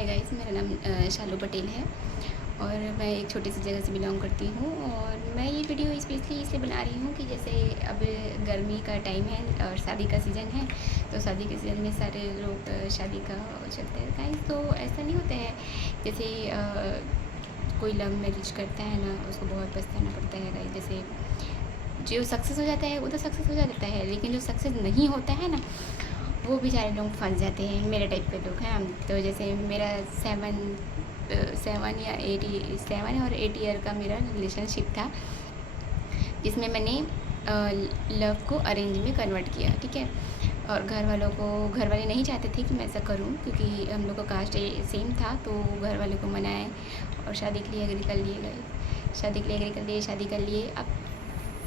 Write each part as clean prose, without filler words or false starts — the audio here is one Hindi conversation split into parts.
हाय गाइस, मेरा नाम शालू पटेल है और मैं एक छोटी सी जगह से बिलोंग करती हूँ। और मैं ये वीडियो स्पेशली इसलिए बना रही हूँ कि जैसे अब गर्मी का टाइम है और शादी का सीज़न है, तो शादी के सीज़न में सारे लोग शादी का चलते हैं गाइस। तो ऐसा नहीं होता है जैसे कोई लव मैरिज करता है ना, उसको बहुत पछताना पड़ता है गाइस। जैसे जो सक्सेस हो जाता है वो तो सक्सेस हो जाता है, लेकिन जो सक्सेस नहीं होता है ना, वो बेचारे लोग फंस जाते हैं। मेरे टाइप के लोग हैं। तो जैसे मेरा 7 और 8 ईयर का मेरा रिलेशनशिप था, जिसमें मैंने लव को अरेंज में कन्वर्ट किया, ठीक है। और घर वाले नहीं चाहते थे कि मैं ऐसा करूं, क्योंकि हम लोग का कास्ट सेम था। तो घर वाले को मनाए और शादी के लिए एग्री कर लिए गए। शादी कर लिए। अब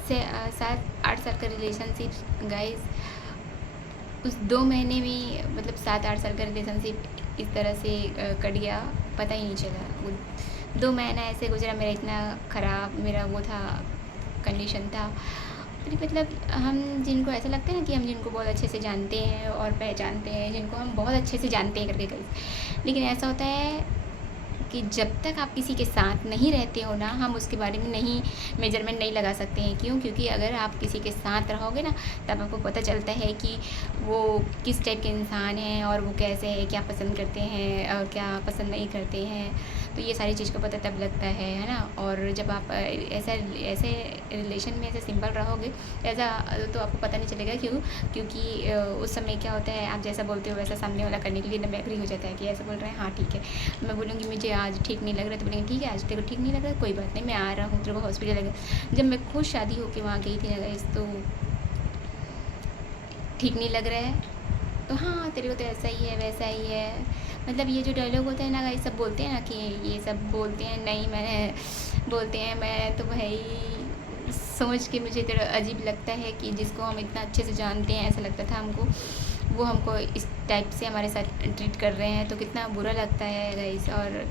से 7-8 साल का रिलेशनशिप गाइस, उस 2 महीने में मतलब 7-8 साल का रिलेशनशिप इस तरह से कट गया, पता ही नहीं चला। वो 2 महीना ऐसे गुजरा, मेरा इतना ख़राब मेरा वो था, कंडीशन था। अरे मतलब हम जिनको ऐसा लगता है ना कि हम जिनको बहुत अच्छे से जानते हैं और पहचानते हैं, जिनको हम बहुत अच्छे से जानते हैं करके कहीं, लेकिन ऐसा होता है कि जब तक आप किसी के साथ नहीं रहते हो ना, हम उसके बारे में नहीं मेजरमेंट नहीं लगा सकते हैं। क्यों? क्योंकि अगर आप किसी के साथ रहोगे ना, तब आपको पता चलता है कि वो किस टाइप के इंसान हैं और वो कैसे है, क्या पसंद करते हैं, क्या पसंद नहीं करते हैं। तो ये सारी चीज़ का पता तब लगता है ना। और जब आप ऐसे रिलेशन में ऐसे सिंपल रहोगे ऐसा, तो आपको पता नहीं चलेगा। क्यों? क्योंकि उस समय क्या होता है, आप जैसा बोलते हो वैसा सामने वाला करने के लिए ना एग्री हो जाता है कि ऐसा बोल रहे हैं, हाँ ठीक है। मैं बोलूँगी मुझे आज ठीक नहीं लग रहा, तो बोलेंगे ठीक है, आज तेरे को ठीक नहीं लग रहा, कोई बात नहीं, मैं आ रहा हूँ तेरे को हॉस्पिटल लगा। जब मैं खुद शादी होके वहाँ गई थी ना गाइस, तो ठीक नहीं लग रहा है तो हाँ तेरे को तो ऐसा ही है वैसा ही है। मतलब ये जो डायलॉग होता है ना गाइस, सब बोलते हैं ना कि ये सब बोलते हैं, नहीं मैंने बोलते हैं, मैं तो भाई समझ के मुझे इतना अजीब लगता है कि जिसको हम इतना अच्छे से जानते हैं, ऐसा लगता था हमको, वो हमको इस टाइप से हमारे साथ ट्रीट कर रहे हैं, तो कितना बुरा लगता है गाइस। और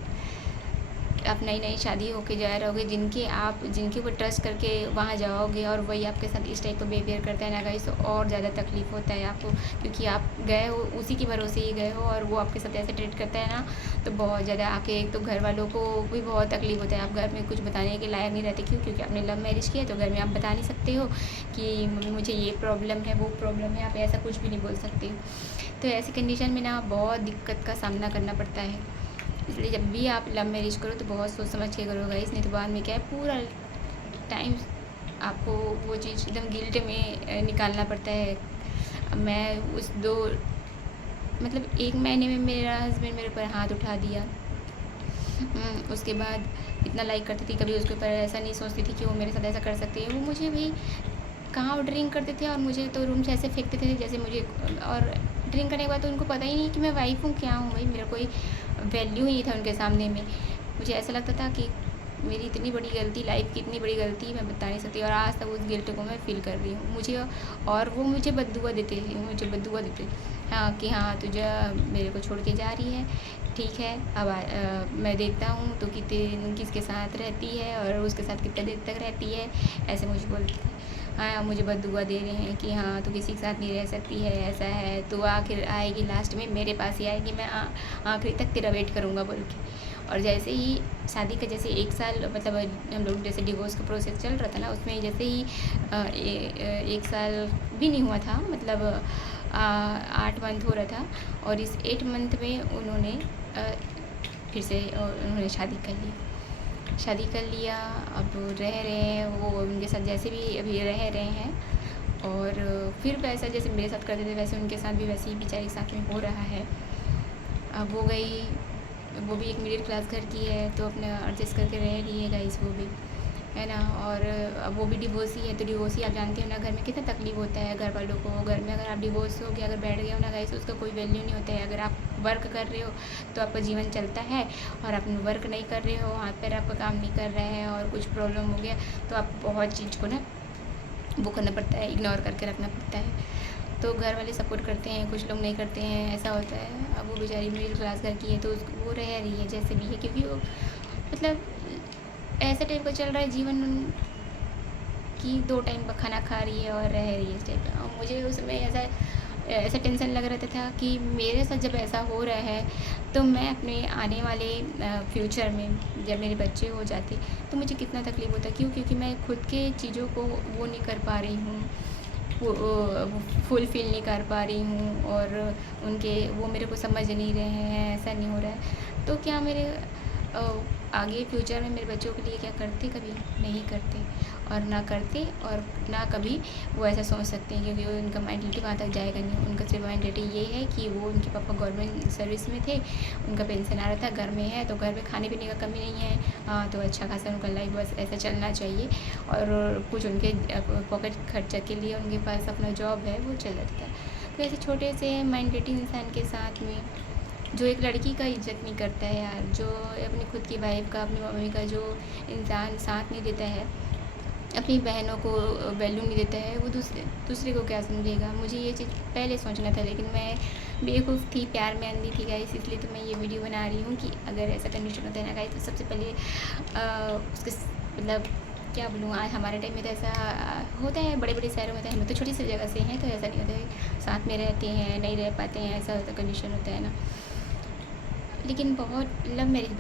आप नई नई शादी होके जा रहोगे, जिनके ऊपर ट्रस्ट करके वहाँ जाओगे और वही आपके साथ इस टाइप का बिहेवियर करता है ना गाइस, तो और ज़्यादा तकलीफ़ होता है आपको, क्योंकि आप गए हो उसी के भरोसे ही गए हो और वो आपके साथ ऐसे ट्रीट करता है ना, तो बहुत ज़्यादा आके एक तो घर वालों को भी बहुत तकलीफ़ होता है। आप घर में कुछ बताने के लायक नहीं रहते। क्यों? क्योंकि आपने लव मैरिज किया, तो घर में आप बता नहीं सकते हो कि मम्मी मुझे ये प्रॉब्लम है, वो प्रॉब्लम है, आप ऐसा कुछ भी नहीं बोल सकते हो। तो ऐसी कंडीशन में ना बहुत दिक्कत का सामना करना पड़ता है। इसलिए जब भी आप लव मैरिज करो तो बहुत सोच समझ के करो गाइस, नहीं तो बाद में क्या है, पूरा टाइम आपको वो चीज़ एकदम गिल्ट में निकालना पड़ता है। मैं उस 2 मतलब 1 महीने में मेरा हस्बैंड मेरे ऊपर हाथ उठा दिया। उसके बाद इतना लाइक करती थी, कभी उसके ऊपर ऐसा नहीं सोचती थी कि वो मेरे साथ ऐसा कर सकते हैं। वो मुझे भी कहाँ ड्रिंक करते थे और मुझे तो रूम से ऐसे फेंकते थे जैसे मुझे, और ड्रिंक करने के बाद तो उनको पता ही नहीं कि मैं वाइफ़ हूँ, क्या हूँ भाई, मेरा कोई वैल्यू ही नहीं था उनके सामने में। मुझे ऐसा लगता था कि मेरी इतनी बड़ी गलती, लाइफ की इतनी बड़ी गलती मैं बता नहीं सकती, और आज तक उस गिल्ट को मैं फ़ील कर रही हूँ। और वो मुझे बद्दुआ देते हाँ कि हाँ तुझे मेरे को छोड़ के जा रही है, ठीक है। अब मैं देखता हूँ तो किसके साथ रहती है और उसके साथ कितने देर तक रहती है, ऐसे मुझे बोलते थे। हाँ मुझे बद्दुआ दे रहे हैं कि हाँ तू किसी के साथ नहीं रह सकती है, ऐसा है, तो आखिर आएगी लास्ट में मेरे पास ही आएगी, मैं आखिरी तक तेरा वेट करूँगा बोल के। और जैसे ही शादी का जैसे 1 साल, मतलब हम लोग जैसे डिवोर्स का प्रोसेस चल रहा था ना, उसमें जैसे ही 1 साल भी नहीं हुआ था, मतलब 8 मंथ हो रहा था, और इस 8 मंथ में उन्होंने फिर से उन्होंने शादी कर लिया। अब रह रहे हैं वो उनके साथ, जैसे भी अभी रह रहे हैं, और फिर वैसा जैसे मेरे साथ करते थे वैसे उनके साथ भी वैसे ही बेचारे के साथ में हो रहा है। अब वो भी एक मिडिल क्लास घर की है, तो अपने एडजस्ट करके रह रही है गाइस, वो भी है ना। और अब वो भी डिवोर्सी है, तो डिवोर्सी आप जानते हो ना, घर में कितना तकलीफ होता है घर वालों को। घर में अगर आप डिवोर्स हो गया, अगर बैठ गए हो ना गाइस, उसका कोई वैल्यू नहीं होता है। अगर आप वर्क कर रहे हो तो आपका जीवन चलता है, और आप वर्क नहीं कर रहे हो, हाथ पैर आपका काम नहीं कर रहा है और कुछ प्रॉब्लम हो गया, तो आप बहुत चीज़ को ना वो करना पड़ता है, इग्नोर करके रखना पड़ता है। तो घर वाले सपोर्ट करते हैं, कुछ लोग नहीं करते हैं, ऐसा होता है। अब वो बेचारी मिडिल क्लास घर की है, तो वो रह रही है जैसे भी है, क्योंकि वो मतलब ऐसा टाइप का चल रहा है जीवन कि 2 टाइम का खाना खा रही है और रह रही है इस टाइप का। और मुझे उस समय ऐसा टेंशन लग रहा था कि मेरे साथ जब ऐसा हो रहा है तो मैं अपने आने वाले फ्यूचर में जब मेरे बच्चे हो जाते तो मुझे कितना तकलीफ़ होता। क्यों? क्योंकि मैं खुद के चीज़ों को वो नहीं कर पा रही हूँ, वो फुलफ़िल नहीं कर पा रही हूँ, और उनके वो मेरे को समझ नहीं रहे हैं, ऐसा नहीं हो रहा है। तो क्या मेरे आगे फ्यूचर में मेरे बच्चों के लिए क्या करते? कभी नहीं करते, और ना करते, और ना कभी वो ऐसा सोच सकते हैं, क्योंकि उनका मेंटलिटी वहाँ तक जाएगा नहीं। उनका सिर्फ मेंटलिटी ये है कि वो, उनके पापा गवर्नमेंट सर्विस में थे, उनका पेंशन आ रहा था, घर में है तो घर में खाने पीने का कमी नहीं है। हाँ, तो अच्छा खासा उनका लाइफ बस ऐसा चलना चाहिए, और कुछ उनके पॉकेट खर्चा के लिए उनके पास अपना जॉब है, वो चल जाता है। तो ऐसे छोटे से मेंटलिटी इंसान के साथ में, जो एक लड़की का इज़्ज़त नहीं करता है यार, जो अपनी खुद की वाइफ़ का, अपनी मम्मी का जो इंसान साथ नहीं देता है, अपनी बहनों को वैल्यू नहीं देता है, वो दूसरे को क्या समझेगा? मुझे ये चीज़ पहले सोचना था, लेकिन मैं बेवकूफ़ थी, प्यार में अंधी थी गाइस। इसलिए तो मैं ये वीडियो बना रही हूँ कि अगर ऐसा कंडीशन होता है ना गाइस, तो सबसे पहले उसके मतलब क्या बोलूँ, आज हमारे टाइम में तो ऐसा होता है, बड़े-बड़े शहरों में तो, हम तो छोटी सी जगह से हैं, तो ऐसा नहीं होता है, साथ में रहते हैं, नहीं रह पाते हैं, ऐसा होता कंडीशन होता है ना। लेकिन बहुत लव मैरिज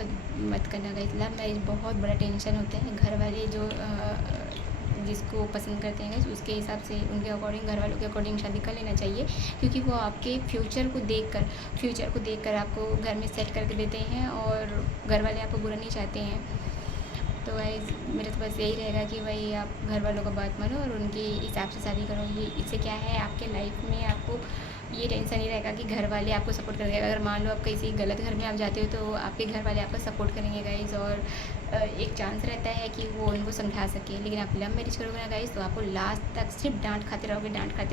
मत करना गाइस। लव मैरिज बहुत बड़ा टेंशन होता है। घर वाले जो जिसको पसंद करते हैं उसके हिसाब से, उनके अकॉर्डिंग, घर वालों के अकॉर्डिंग शादी कर लेना चाहिए, क्योंकि वो आपके फ्यूचर को देखकर आपको घर में सेट करके देते हैं, और घर वाले आपको बुरा नहीं चाहते हैं। तो गाइस मेरा तो बस यही रहेगा कि भाई आप घर वालों का बात मानो और उनके हिसाब से शादी करो। ये इससे क्या है, आपके लाइफ में आपको ये टेंशन नहीं रहेगा कि घर वाले आपको सपोर्ट करेंगे। अगर मान लो आप किसी गलत घर में आप जाते हो, तो आपके घर वाले आपको सपोर्ट करेंगे गाइस, और एक चांस रहता है कि वो उनको समझा सके। लेकिन आप लव मैरिज करोगे ना गाइस, तो आपको लास्ट तक सिर्फ डांट खाते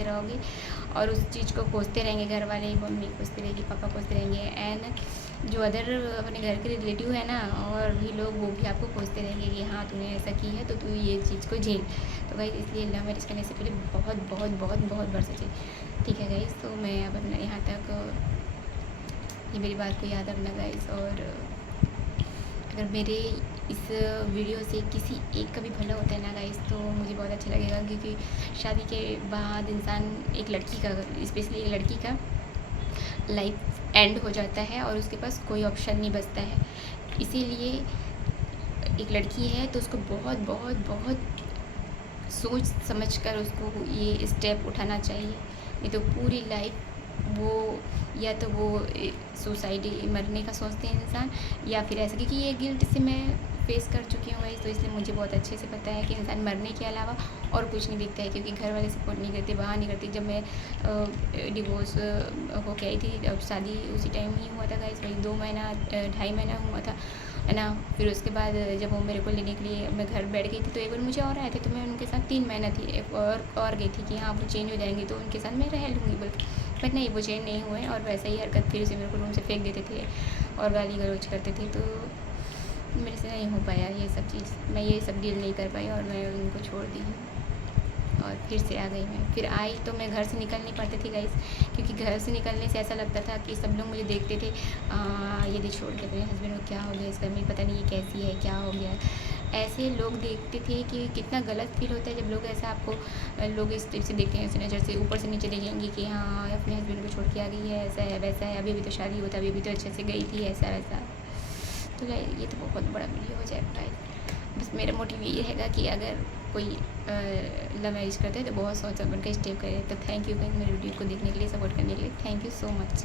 रहोगे, और उस चीज़ को कोसते रहेंगे घर वाले, मम्मी कोसते रहेगी, पापा कोसते रहेंगे, एंड जो अदर अपने घर के रिलेटिव है ना, और भी लोग, वो भी आपको कोसते रहेंगे कि हाँ तूने ऐसा की है तो तू ये चीज़ को झेल। तो गाइस इसलिए लव मैरिज करने से पहले बहुत बार सोचें। ठीक है गाइस, तो मैं अब अपना यहाँ तक, ये मेरी बात को याद रखना गाइस। और अगर मेरे इस वीडियो से किसी एक का भी भला होता है ना गाइस, तो मुझे बहुत अच्छा लगेगा, क्योंकि शादी के बाद इंसान, एक लड़की का, स्पेशली एक लड़की का लाइफ एंड हो जाता है, और उसके पास कोई ऑप्शन नहीं बचता है। इसीलिए एक लड़की है तो उसको बहुत सोच समझ कर उसको ये स्टेप उठाना चाहिए, नहीं तो पूरी लाइफ वो, या तो वो सुसाइड, मरने का सोचते हैं इंसान, या फिर ऐसा, क्योंकि ये गिल्ट से मैं फेस कर चुकी हूँ गाइस, तो इसलिए मुझे बहुत अच्छे से पता है कि इंसान मरने के अलावा और कुछ नहीं दिखता है, क्योंकि घर वाले सपोर्ट नहीं करते, वहाँ नहीं करते। जब मैं डिवोर्स हो के आई थी, अब शादी उसी टाइम ही हुआ था गाइस, वही 2 महीना 2.5 महीना हुआ था, है ना। फिर उसके बाद जब वो मेरे को लेने के लिए मैं घर बैठ गई थी, तो एक बार मुझे और आए थे, तो मैं उनके साथ 3 महीना थी, एक और गई थी कि हाँ वो चेंज हो जाएंगे तो उनके साथ मैं रह लूँगी बोल के, बट नहीं, वो चेंज नहीं हुए, और वैसा ही हरकत फिर से मेरे को रूम से फेंक देते थे और गाली गलौज करते थे। तो मेरे से नहीं हो पाया ये सब चीज़, मैं ये सब डील नहीं कर पाई, और मैं उनको छोड़ दी, और फिर से आ गई मैं। फिर आई तो मैं घर से निकल नहीं पाती थी गाइस, क्योंकि घर से निकलने से ऐसा लगता था कि सब लोग मुझे देखते थे, ये दी छोड़ के अपने हस्बैंड को, क्या हो गया इसका, मुझे पता नहीं ये कैसी है, क्या हो गया। ऐसे लोग देखते थे कि कितना गलत फील होता है जब लोग ऐसा आपको, लोग इस टाइप से देखते हैं, ऐसे नज़र से ऊपर से नीचे देखेंगे कि हाँ अपने हस्बैंड को छोड़ के आ गई है, ऐसा है वैसा है, अभी तो शादी होता, अभी तो अच्छे से गई थी, ऐसा वैसा। तो ये तो बहुत बड़ा वीडियो हो जाएगा। बस मेरा मोटिव ये रहेगा कि अगर कोई लव मैरिज करते हैं तो बहुत सोच समझ कर स्टेप करे। तो थैंक यू मेरे वीडियो को देखने के लिए, सपोर्ट करने के लिए, थैंक यू सो मच।